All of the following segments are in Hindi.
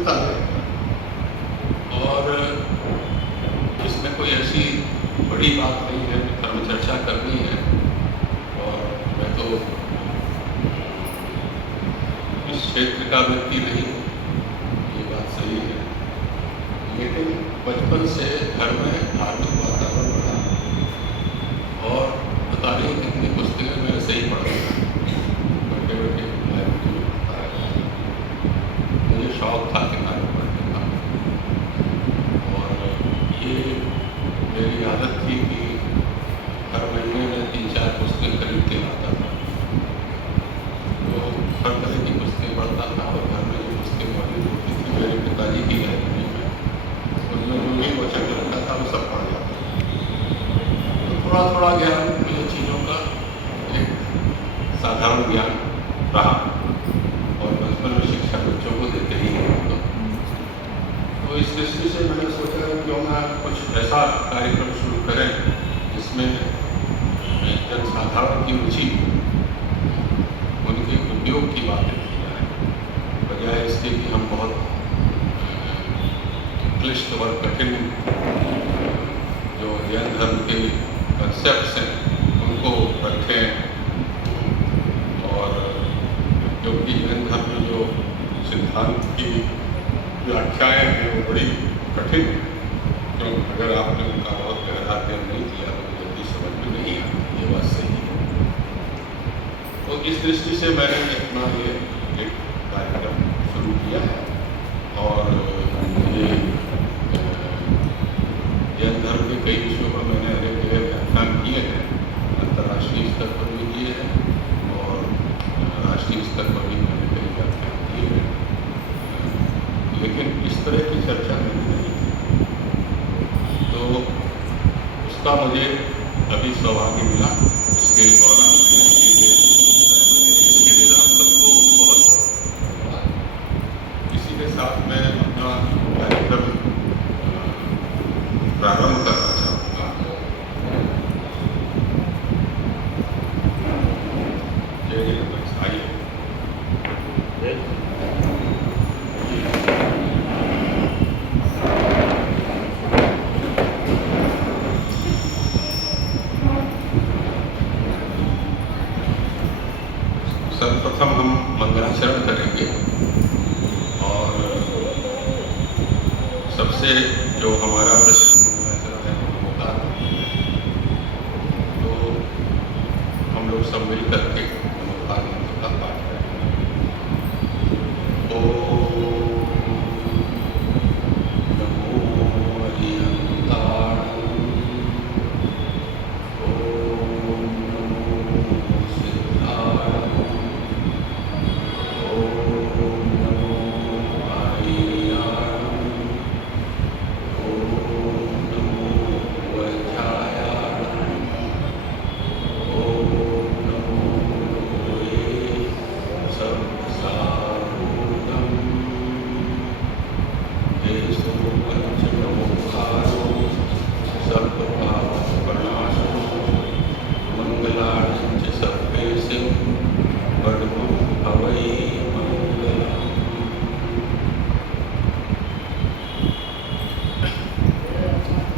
मिलता रहेगा। और इसमें कोई ऐसी बड़ी बात नहीं है कि धर्म चर्चा करनी है, और मैं तो इस क्षेत्र का व्यक्ति नहीं हूँ, ये बात सही है। लेकिन बचपन से घर में धार्मिक वातावरण रहा, और पता नहीं कितनी पुस्तकें मैं ऐसे ही पढ़ता था, बड़े बड़े लाइब्रेरी में पढ़ता रहा। मुझे शौक था किताबें पढ़ने का, और ये मेरी आदत थी कि हर महीने में 3-4 पुस्तकें खरीद के लाता था। तो हर तरह की पुस्तकें पढ़ता था, और घर में जो पुस्तकें मौजूद होती थी मेरे पिताजी की लाइब्रेरी में, उनमें जो भी वचन रखा था वो सब पढ़ जाता था। तो थोड़ा थोड़ा ज्ञान मुझे चीज़ों का एक साधारण ज्ञान रहा, और बचपन में शिक्षा बच्चों को देते ही हैं। तो इस दृष्टि से मैंने सोचा कि क्यों ना कुछ ऐसा कार्यक्रम शुरू करें जिसमें जनसाधारण की रुचि, उनके उपयोग की बातें की जाए, बजाय इसके कि हम बहुत क्लिष्ट और कठिन जो जैन धर्म के कंसेप्ट्स हैं उनको रखें। और क्योंकि जैन धर्म में जो सिद्धांत की व्याख्याएँ हैं वो बड़ी कठिन है, तो अगर आपने उनका बहुत गहरा अध्ययन नहीं किया तो जल्दी समझ में नहीं आती, ये बात सही है। तो इस दृष्टि से मैंने अपना ये एक कार्यक्रम शुरू किया है, और ये जैन धर्म के कई विषयों पर मैंने अनेक जगह व्याख्यान किए हैं, अंतर्राष्ट्रीय स्तर पर भी किए हैं, और राष्ट्रीय स्तर पर भी मैंने कई व्याख्यान किए हैं, लेकिन इस तरह की चर्चा मैंने नहीं की। तो उसका मुझे अभी सौभाग्य मिला, इसके और आपने इसके लिए आप सबको बहुत धन्यवाद। इसी के साथ मैं अपना कार्यक्रम प्रारंभ करना चाहूँगा। जय जगन्नाथ। आइए। सर्वप्रथम हम मंगलाचरण करेंगे, और सबसे जो हमारा प्रसिद्ध मंगलाचरण है वो होता है, तो हम लोग सब मिल करके नमोकार मंत्र का पाठ करेंगे।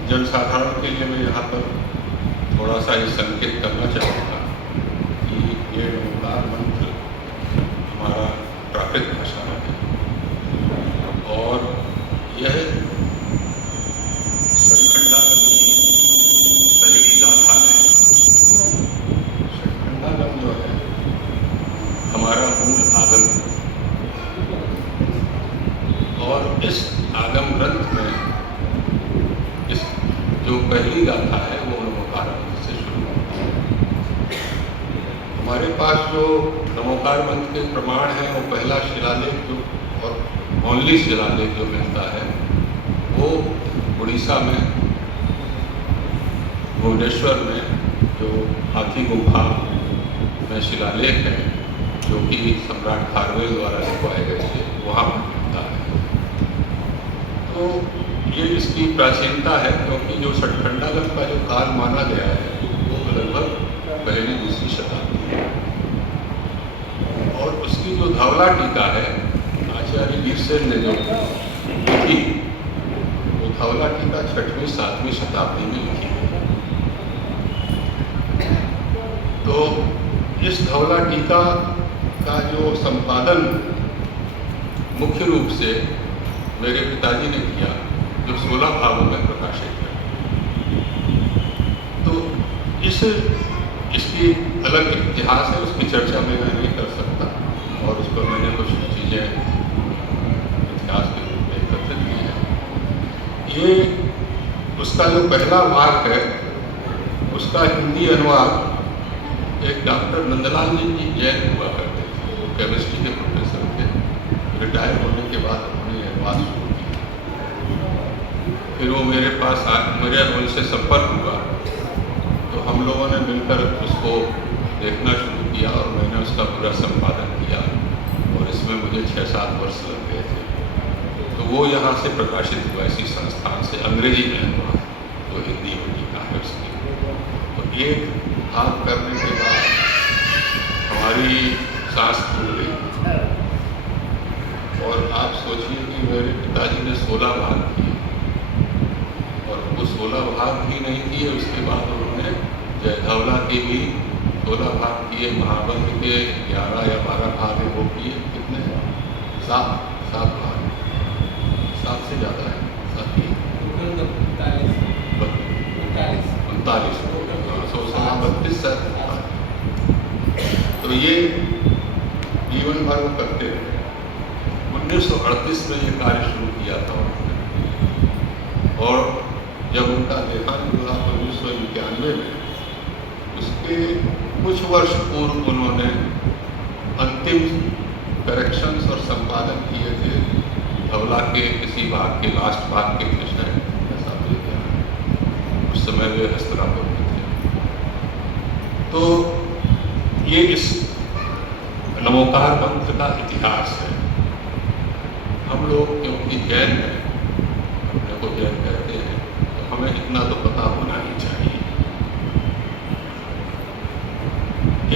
जनसाधारण के लिए मैं यहाँ पर थोड़ा सा ही संकेत करना चाहूँगा कि ये नमोकार मंत्र हमारा प्राकृत भाषा है, और यह षट्खंडागम की पहली गाथा है। षट्खंडागम जो है हमारा मूल आगम है, और इस आगम ग्रंथ में जो पहली गाथा है वो नमोकार मंत्र से शुरू होती है। हमारे पास जो नमोकार मंत्र के प्रमाण है वो पहला शिलालेख जो, और ओनली शिलालेख जो मिलता है वो उड़ीसा में भुवनेश्वर में जो हाथी गुफा में शिलालेख है, जो कि सम्राट खारवेल द्वारा लिखवाए गए थे, वहाँ पर मिलता है। तो ये इसकी प्राचीनता है, क्योंकि जो षट्खंडागम का जो काल माना गया है वो लगभग पहली दूसरी शताब्दी है, और उसकी जो धवला टीका है आचार्य वीरसेन ने जो लिखी वो धवला टीका 6वीं 7वीं शताब्दी में लिखी गई। तो इस धवला टीका का जो संपादन मुख्य रूप से मेरे पिताजी ने किया, जो 16 भागों में प्रकाशित है। तो इसकी अलग इतिहास है, उसकी चर्चा मैं नहीं कर सकता, और उस पर मैंने कुछ चीज़ें इतिहास के रूप में एकत्रित की हैं। ये उसका जो पहला भाग है, उसका हिंदी अनुवाद एक डॉक्टर नंदलाल जी जैन हुआ करते थे, वो केमिस्ट्री के प्रोफेसर थे। रिटायर होने के बाद उन्होंने अनुवाद शुरू किया। फिर वो मेरे पास मेरे उनसे संपर्क हुआ, तो हम लोगों ने मिलकर उसको देखना शुरू किया और मैंने उसका पूरा संपादन किया, और इसमें मुझे 6-7 वर्ष लग गए थे। तो वो यहाँ से प्रकाशित हुआ, इसी संस्थान से, अंग्रेजी में हुआ, तो हिंदी में टीका है उसकी। तो एक भाग करने के बाद हमारी सांस फूल गई, और आप सोचिए कि मेरे पिताजी ने 16 भाग किए, और वो 16 भाग ही नहीं किए, उसके बाद उन्होंने जय धवला के भी 16 भाग किए, महाबंध के 11 या 12 भाग है वो किए। कितने? 7 भाग, 7 से ज़्यादा है, 7 ही 39 32। तो ये जीवन भर वो करते रहे। 1938 में ये कार्य शुरू किया था उन्होंने, और जब उनका देहांत हुआ तो 1991 में, उसके कुछ वर्ष पूर्व उन्होंने अंतिम करेक्शंस और संपादन किए थे धवला के किसी भाग के, लास्ट भाग के विषय, ऐसा भी था। उस समय वे हस्तरापुर में थे। तो ये इस नमोकार पंथ का इतिहास है। हम लोग क्योंकि जैन हैं, अपने को जैन कहते हैं, तो हमें इतना तो पता होना ही चाहिए।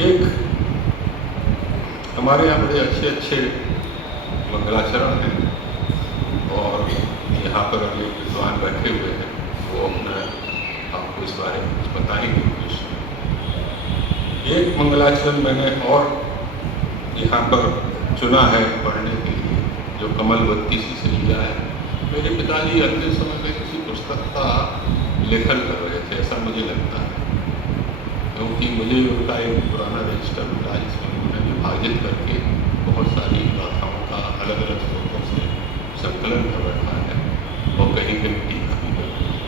एक हमारे यहाँ बड़े अच्छे मंगलाचरण हैं, और यहाँ पर अभी विद्वान बैठे हुए हैं, वो अपना आपको इस बारे में कुछ बताएंगे। एक मंगलाचरण मैंने और यहाँ पर चुना है पढ़ने के लिए, जो कमलवती सी से लिया है। मेरे पिताजी अंतिम समय में किसी पुस्तक का लेखन कर रहे थे, ऐसा मुझे लगता है, क्योंकि मुझे उनका एक पुराना रजिस्टर मिला, जिसमें उन्होंने विभाजित करके बहुत सारी गाथाओं का अलग अलग स्रोतों से संकलन कर रखा है, और कहीं कहीं टीका भी कर रखा है।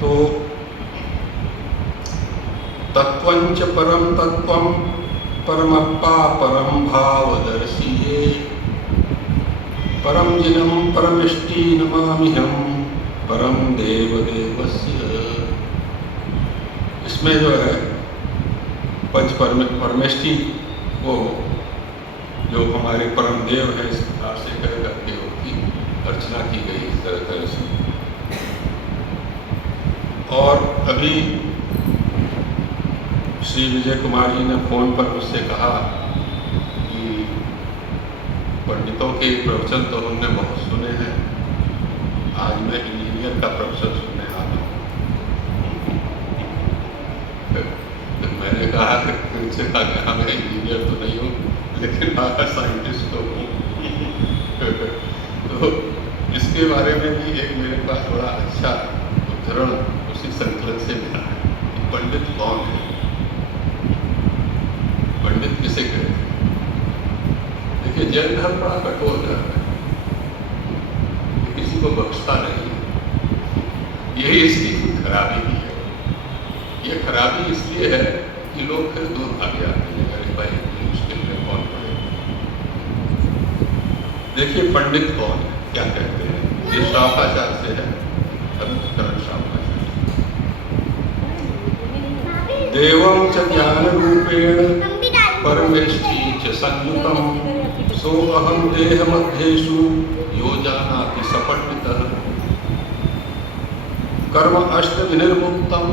तो तत्वंच परम तत्वम परमप्पा परम भावदर्शी ये परम जिनम परमिष्टि नमामिहम परम देव देवस्य। इसमें जो है पंच परमेष्टि को, जो हमारे परम देव है, इस प्रकार से कह करके उनकी अर्चना की गई इस तरह से। और अभी श्री विजय कुमार जी ने फ़ोन पर मुझसे कहा कि पंडितों के प्रवचन तो हमने बहुत सुने हैं, आज मैं इंजीनियर का प्रवचन सुनने आ रहा हूँ। तो मैंने कहा कि उनसे कहा कि हाँ, मैं इंजीनियर तो नहीं हूँ, लेकिन साइंटिस्ट तो हूँ। तो इसके बारे में भी एक मेरे पास बड़ा अच्छा उदाहरण उसी संकलन से मिला है कि पंडित कौन है, पंडित किसे कहते हैं। देखिए, जैन धर्म बड़ा कठोर धर्म है, किसी को बख्शता नहीं है। यही इसकी खराबी भी है। ये खराबी इसलिए है कि लोग फिर दूर भाग जाते हैं, अरे भाई मुश्किल में कौन पड़े। देखिए, पंडित कौन है, क्या कहते हैं। ये शाखाचार से है, अंतःकरण शाखाचार। देवं च ज्ञान रूपेण परमेष्टि च संयुतम सो अहम देह मध्येषु यो जानाति सपंडितः कर्म अष्ट विनिर्मुक्तम।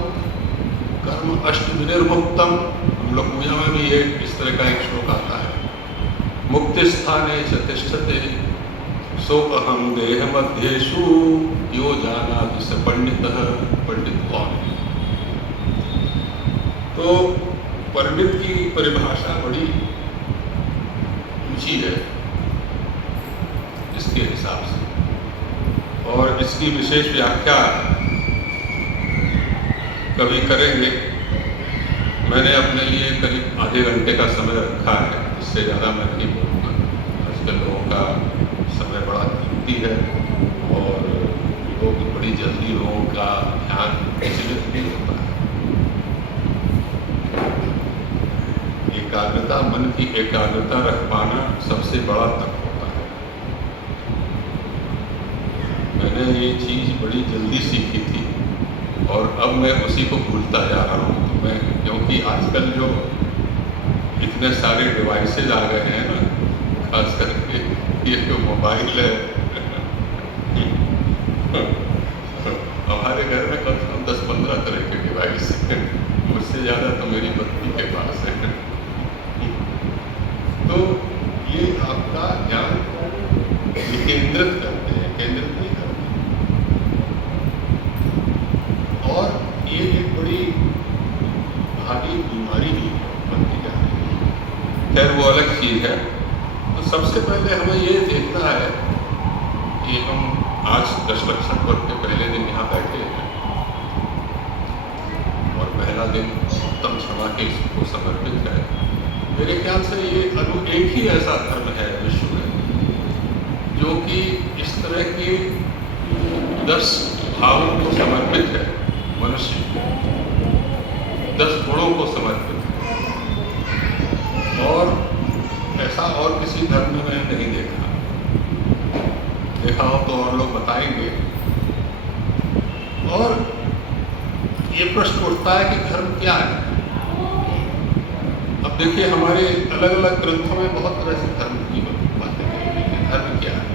कर्म अष्ट विनिर्मुक्तम, हम लोग पूजा में भी ये इस तरह का एक श्लोक आता है मुक्तिस्थाने च तिष्ठते सोऽहं देहमध्येषु यो जानाति स पंडितः। पंडित कौन है? तो पंडित की परिभाषा बड़ी ऊंची है इसके हिसाब से, और इसकी विशेष व्याख्या कभी करेंगे। मैंने अपने लिए करीब आधे घंटे का समय रखा है, इससे ज़्यादा मैं नहीं बोलूँगा। आजकल लोगों का समय बड़ा कीमती है और लोग बड़ी जल्दी लोगों का ध्यान विचलित नहीं होता है। एकाग्रता, मन की एकाग्रता रख पाना सबसे बड़ा तप होता है। मैंने ये चीज़ बड़ी जल्दी सीखी थी और अब मैं उसी को भूलता जा रहा हूँ। तो मैं, क्योंकि आजकल जो इतने सारे डिवाइसेज आ गए हैं ना, खास करके ये जो मोबाइल है हमारे घर में कम से कम 10-15 तरह के डिवाइस हैं, मुझसे ज़्यादा तो मेरी पत्नी के पास है। तो ये आपका ध्यान विकेंद्रित करते हैं, केंद्रित नहीं करते। और ये एक बड़ी भारी बीमारी ही बनती जा रही है। खैर वो अलग चीज़ है। तो सबसे पहले हमें ये देखना है कि हम आज दशलक्षण पर्व के पहले दिन यहाँ बैठे हैं और पहला दिन उत्तम क्षमा के को समर्पित है। मेरे ख्याल से ये एक ही ऐसा धर्म है विश्व में जो कि इस तरह के 10 भावों को समर्पित है। मनुष्य 10 गुणों को समर्पित है, और ऐसा और किसी धर्म में मैंने नहीं देखा। देखा हो तो और लोग बताएंगे। और ये प्रश्न उठता है कि धर्म क्या है। अब देखिए, हमारे अलग अलग ग्रंथों में बहुत तरह से धर्म की बातें कही गई हैं। धर्म क्या है?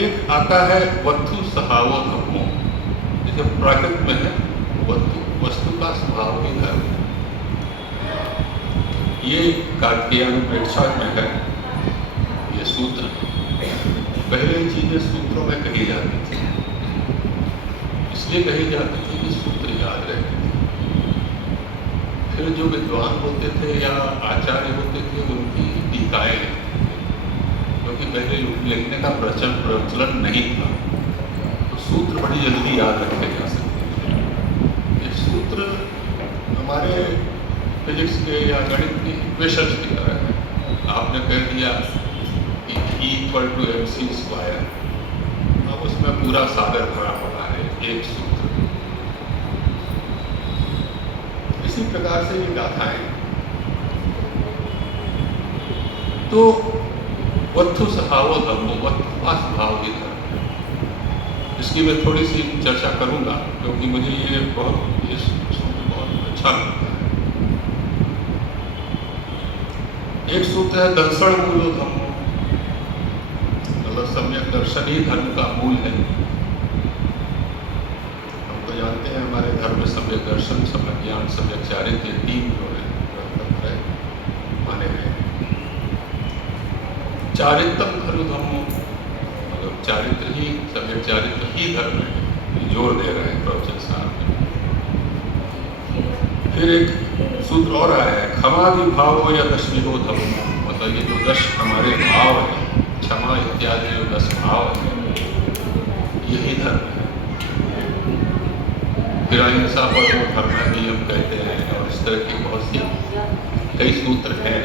एक आता है वस्तु स्वभावो धर्मो, जैसे प्राकृत में है वस्तु का स्वभाव ही धर्म है। ये कार्तिकेयन प्रेक्षक में है ये सूत्र। पहले चीजें सूत्रों में कही जाती थी, इसलिए कही जाती थी कि सूत्र याद रहते थे। फिर जो विद्वान होते थे या आचार्य होते थे उनकी टीकाएं लिखते थे, क्योंकि पहले लिखने का प्रचलन नहीं था, तो सूत्र बड़ी जल्दी याद रखे जा सकते थे। ये सूत्र हमारे फिजिक्स के या गणित की इक्वेशंस की तरह है। आपने कह दिया कि E=mc², अब उसमें पूरा सागर भरा पड़ा है, एक सूत्र। इसी प्रकार से ये गाथाएं। तो वत्थु स्वभावो धर्मो, वत्थु का स्वभाव ही धर्म है। इसकी मैं थोड़ी सी चर्चा करूंगा, क्योंकि मुझे ये सूत्र बहुत अच्छा लगता है। एक सूत्र है दर्शन मूलो धर्मो, मतलब सम्यक दर्शन ही धर्म का मूल है। हम तो जानते हैं हमारे धर्म में सम्यक दर्शन, सम्यक ज्ञान, सम्यक चारित्र्य, 3 जो है माने गए। चारित्रम खलु धर्मो, मतलब चारित्र ही, सम्यक चारित्र ही धर्म है, जोर दे रहे हैं प्रवचन साहब में। फिर एक सूत्र और आया है क्षमा विभाव या 10 धर्म, मतलब ये जो 10 हमारे भाव है, क्षमा इत्यादि जो 10 भाव है, यही धर्म है। फिर अहिंसा पर धर्म भी हम कहते हैं, और इस तरह की बहुत सी कई सूत्र हैं।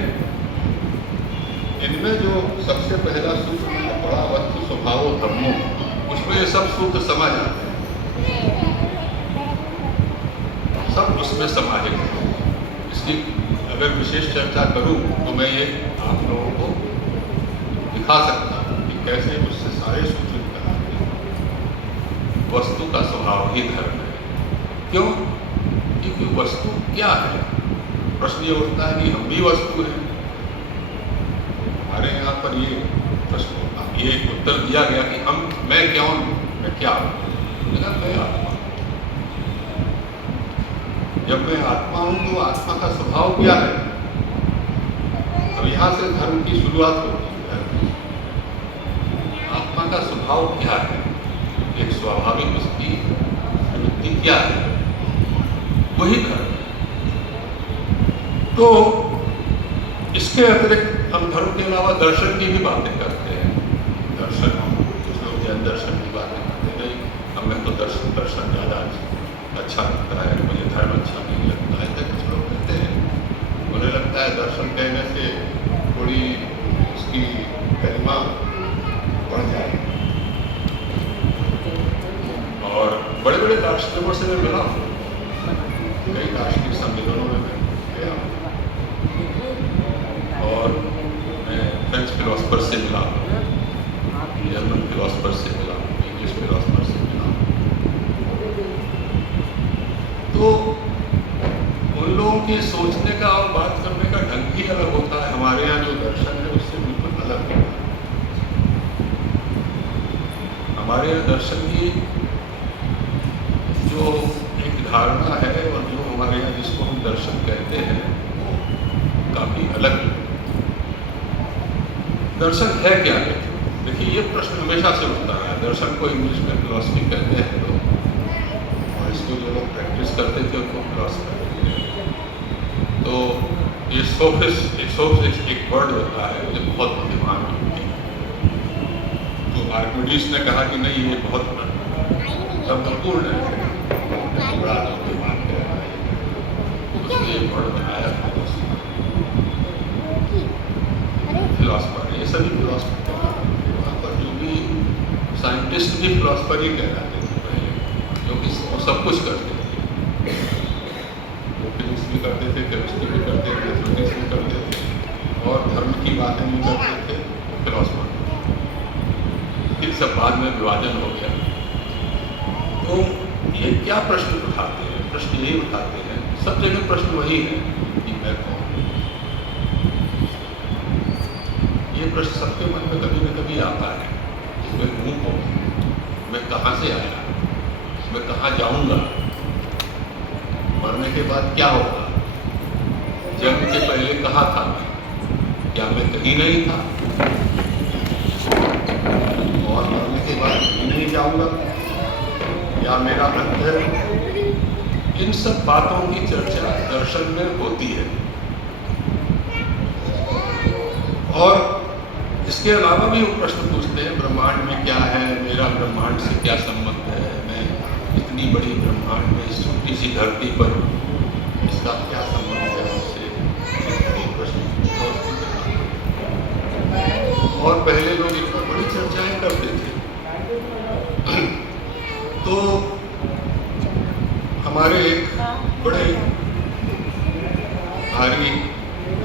इनमें जो सबसे पहला सूत्र मैंने पढ़ा वस्तु स्वभावो धर्मो, उसमें ये सब सूत्र समा जाते हैं, सब उसमें समाहित है। इसकी अगर विशेष चर्चा करूं तो मैं ये आप लोगों को दिखा सकता हूं कि कैसे उससे सारे सूत्र निकलते हैं। वस्तु का स्वभाव ही धर्म है। क्यों? क्योंकि वस्तु क्या है? प्रश्न ये उठता है कि हम भी वस्तु हैं। हमारे यहाँ पर ये प्रश्न होता है, ये उत्तर दिया गया कि मैं क्या हूँ, मैं क्या हूँ? मैं आत्मा। जब मैं आत्मा हूं तो आत्मा का स्वभाव क्या है? अब अब यहाँ से धर्म की शुरुआत होती है। आत्मा का स्वभाव क्या है, एक स्वाभाविक उसकी प्रवृत्ति क्या है, वही धर्म है। तो इसके अतिरिक्त हम धर्म के अलावा दर्शन की भी बातें करते हैं। दर्शन, कुछ लोग जैन दर्शन की बातें करते हैं, नहीं हमें तो दर्शन ज़्यादा अच्छा लगता है, मुझे धर्म अच्छा नहीं लगता है, ऐसे कुछ लोग कहते हैं। उन्हें लगता है दर्शन कहने से थोड़ी उसकी गरिमा बढ़ जाए। और बड़े बड़े दार्शनिकों से मैं मिला हूँ, कई दार्शनिक सम्मेलनों में मैं गया हूँ, और मैं फ्रेंच फिलोसफर से मिला हूँ, जर्मन फिलोसफर से मिला हूँ, इंग्लिश फिलोसफर से मिला हूँ। तो उन लोगों के सोचने का और बात करने का ढंग ही अलग होता है। हमारे यहाँ जो दर्शन है उससे बिल्कुल अलग होता है। हमारे यहाँ दर्शन की जो एक धारणा है और जो हमारे यहाँ जिसको हम दर्शन कहते हैं वो काफ़ी अलग है। दर्शन है क्या? देखिए, ये प्रश्न हमेशा से उठता है। दर्शन को इंग्लिश में फिलॉसफी कहते हैं लोग, और इसको जो लोग प्रैक्टिस करते थे उनको फिलॉसफी कहते हैं। तो ये सोफिस्ट एक वर्ड होता है, मुझे बहुत बुद्धिमान होती है। तो आर्किमिडीज ने कहा कि नहीं, ये बहुत महत्वपूर्ण है, बड़ा बुद्धिमान कहना है, उसने ये वर्ड बनाया फिलॉसफर। ये सभी फिलॉसफर, वहाँ पर जो भी साइंटिस्ट भी फिलॉसफर ही कहलाते थे पहले, क्योंकि वो सब कुछ करते थे। वो फिजिक्स भी करते थे, केमिस्ट्री भी करते थे, फिजिक्स भी करते थे, और धर्म की बातें नहीं करते थे, फिलॉसफर। फिर सब बाद में विभाजन हो गया। तो ये क्या प्रश्न उठाते हैं? प्रश्न यही उठाते हैं, सब जगह प्रश्न वही है कि मैं कौन हूँ। ये प्रश्न सबके मन में कभी न कभी आता है कि मैं हूँ कौन, मैं कहाँ से आया, मैं कहाँ जाऊँगा, मरने के बाद क्या होगा, जन्म के पहले कहाँ था मैं, क्या मैं कहीं नहीं था, और मरने के बाद कहीं नहीं जाऊँगा, या मेरा अंत है। इन सब बातों की चर्चा दर्शन में होती है। और इसके अलावा भी वो प्रश्न पूछते हैं, ब्रह्मांड में क्या है, मेरा ब्रह्मांड से क्या संबंध है, मैं इतनी बड़ी ब्रह्मांड में इस छोटी सी धरती पर इसका क्या संबंध है मुझसे, प्रश्न। और पहले लोग इन पर बड़ी चर्चाएं करते थे। तो हमारे एक बड़े भारी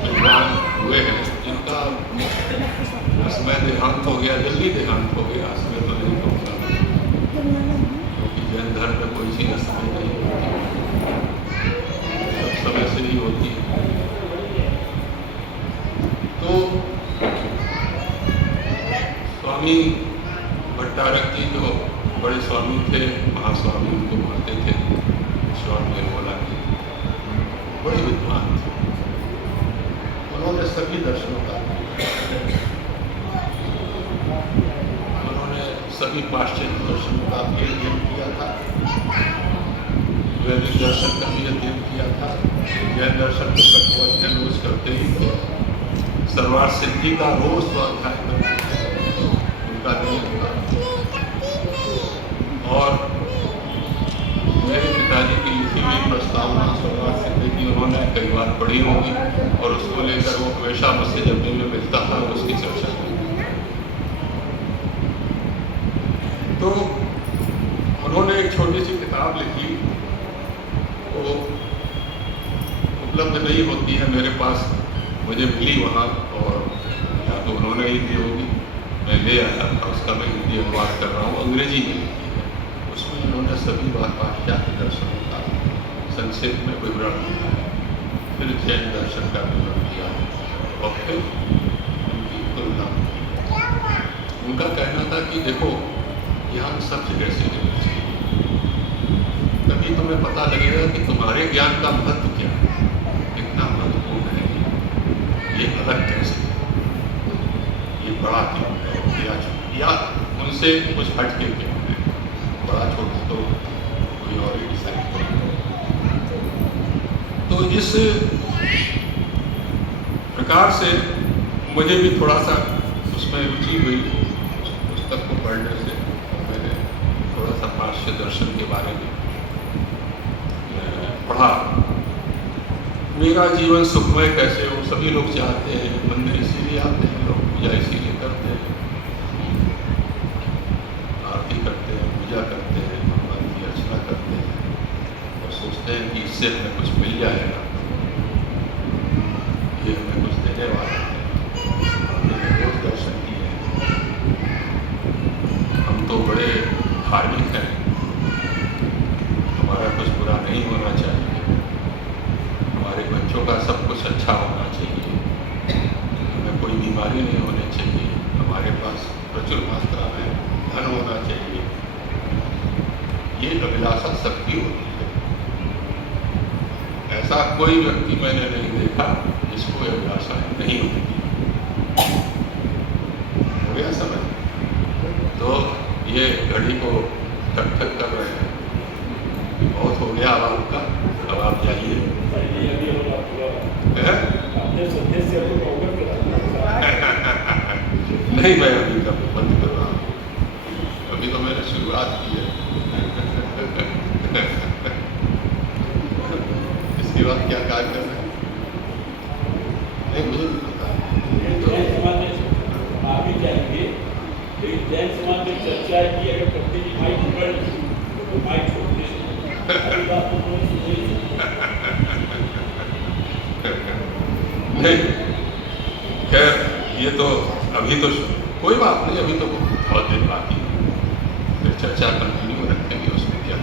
विद्वान हुए हैं, जिनका समय देहांत हो गया, जल्दी देहांत हो गया, समय तो नहीं होगा, क्योंकि जैन धर्म में कोई चीज़ समय नहीं होती, सब समय से ही होती है। तो स्वामी भट्टारक जी जो बड़े स्वामी थे, महास्वामी उनको मानते थे, स्वामी निर्मला जी बड़े विद्वान थे। उन्होंने सभी दर्शनों का, उन्होंने सभी पाश्चात्य दर्शनों का भी अध्ययन किया था, वैदिक दर्शन का भी अध्ययन किया था, जैन दर्शन के तत्व अध्ययन रोज करते ही थे, सर्वार्थ सिद्धि का रोज तो अध्याय करते थे, उनका नियम था। और मेरे पिताजी की लिखी हुई प्रस्तावना सर्वार्थ सिद्धि की उन्होंने कई बार पढ़ी होगी, और उसको लेकर वो हमेशा मुझसे जब भी मैं मिलता था उसकी चर्चा की। तो उन्होंने एक छोटी सी किताब लिखी, वो उपलब्ध नहीं होती है मेरे पास, मुझे मिली वहाँ, और या तो उन्होंने ही दी होगी, मैं ले आया था, उसका मैं हिंदी अनुवाद कर रहा हूँ, अंग्रेजी में लिखी है। उसमें उन्होंने सभी पाश्चात्य दर्शनों का संक्षेप में विवरण दिया है, फिर जैन दर्शन का विवरण दिया है, और फिर उनकी तुलना। उनका कहना था कि देखो, ज्ञान सब जगह से लेना चाहिए, तभी तुम्हें पता लगेगा कि तुम्हारे ज्ञान का महत्व क्या है, कितना महत्वपूर्ण है। ये अलग कैसे, ये बड़ा क्यों है या उनसे कुछ हट के क्यों है, बड़ा छोटा तो कोई और ही डिसाइड करेगा। तो इस प्रकार से मुझे भी थोड़ा सा उसमें रुचि हुई, उस पुस्तक को पढ़ने से। मैंने थोड़ा सा पाश्चात्य दर्शन के बारे में पढ़ा। मेरा जीवन सुखमय कैसे हो, सभी लोग चाहते हैं, मंदिर इसीलिए आते हैं लोग, पूजा इसीलिए करते हैं, आरती करते हैं, पूजा करते हैं, भगवान की अर्चना करते हैं और सोचते हैं कि इससे हमें कुछ मिल जाएगा, ये हमें कुछ देने वाला है। हमने रोज दर्शन किए हैं, हम तो बड़े धार्मिक हैं, हमारा कुछ बुरा नहीं होना चाहिए, हमारे बच्चों का सब कुछ अच्छा होना चाहिए, हमें कोई बीमारी नहीं होनी चाहिए, हमारे पास प्रचुर मात्रा में धन होना चाहिए। ये अभिलाषा सबकी होती है। ऐसा कोई व्यक्ति मैंने नहीं देखा जिसको ये अभिलाषाएं नहीं होती। हो गया समझ? तो ये घड़ी को ठक ठक कर रहे हैं, बहुत हो गया अब आपका, अब आप जाइए। नहीं, मैं अभी तक बंद कर रहा हूँ, अभी तो मैंने शुरुआत की है। इसके बाद क्या कार्य करना है नहीं मुझे नहीं पता। आगे जाएंगे, लेकिन जैन समाज में चर्चा की अगर पंडित जी माइक पकड़ तो माइक छोड़ दे। नहीं, खैर ये तो अभी तो कोई बात नहीं, अभी तो बहुत देर बाकी है, फिर चर्चा कंटिन्यू रखेंगे, उसमें क्या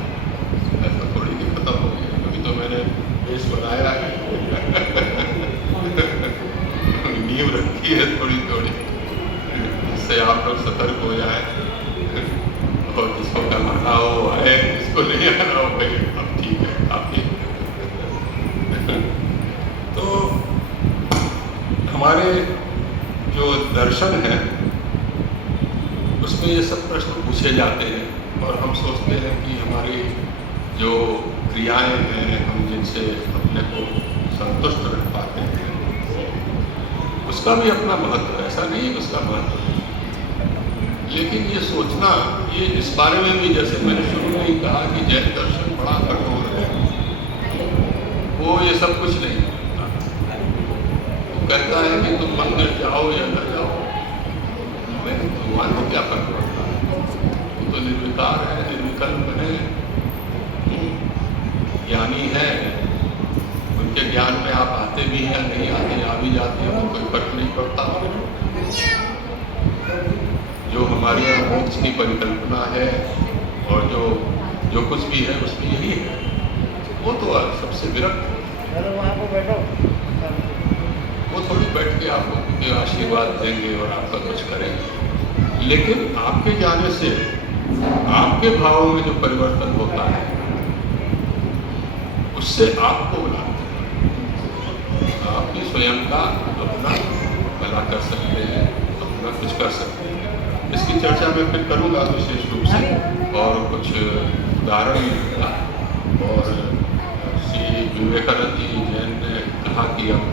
ऐसा थोड़ी कि खत्म हो गया। अभी तो मैंने बेस बनाया है, नींव रखी है थोड़ी थोड़ी, जिससे आप लोग सतर्क हो जाए और जिसको कल आना हो आए, जिसको नहीं आना हो भाई अब ठीक है काफी। तो हमारे जो दर्शन है उसमें ये सब प्रश्न पूछे जाते हैं और हम सोचते हैं कि हमारी जो क्रियाएं हैं, हम जिनसे अपने को संतुष्ट रख पाते हैं, उसका भी अपना महत्व है, ऐसा नहीं उसका महत्व नहीं। लेकिन ये सोचना, ये इस बारे में भी जैसे मैंने शुरू में ही कहा कि जैन दर्शन बड़ा कठोर है, वो ये सब कुछ नहीं करता। वो कहता है कि तुम मंदिर जाओ या न जाओ, भगवान को क्या फर्क पड़ता है, वो तो निर्विकार है, निर्विकल्प है, ज्ञानी है, उनके ज्ञान में आप आते भी हैं या नहीं आते, आ भी जाते हैं, वो कोई फर्क नहीं पड़ता। जो हमारी मोक्ष की परिकल्पना है और जो कुछ भी है उसमें यही है, वो तो सबसे विरक्त है। वो थोड़ी बैठ के आपको आशीर्वाद देंगे और आपका कुछ करेंगे, लेकिन आपके जाने से आपके भावों में जो परिवर्तन होता है उससे आपको बुलाते हैं, आप भी स्वयं का अपना भला कर सकते हैं, अपना कुछ कर सकते हैं। इसकी चर्चा मैं फिर करूँगा विशेष रूप से और कुछ उदाहरण दूंगा। और श्री विवेकानंद जी जैन ने कहा कि अब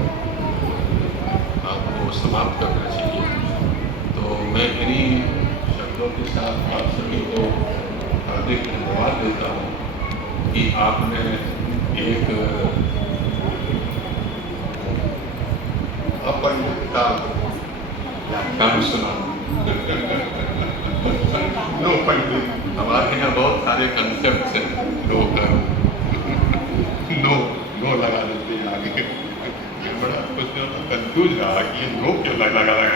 आपको समाप्त करना चाहिए, तो मैं इन्हीं शब्दों के साथ आप सभी को हार्दिक धन्यवाद देता हूँ कि आपने एक अपंडितता व्याख्यान सुना। नो पंडित, हमारे यहाँ बहुत सारे कंसेप्ट हैं, नो लगा देते हैं आगे। बड़ा कुछ कंफ्यूज रहा कि ये नो क्यों लगा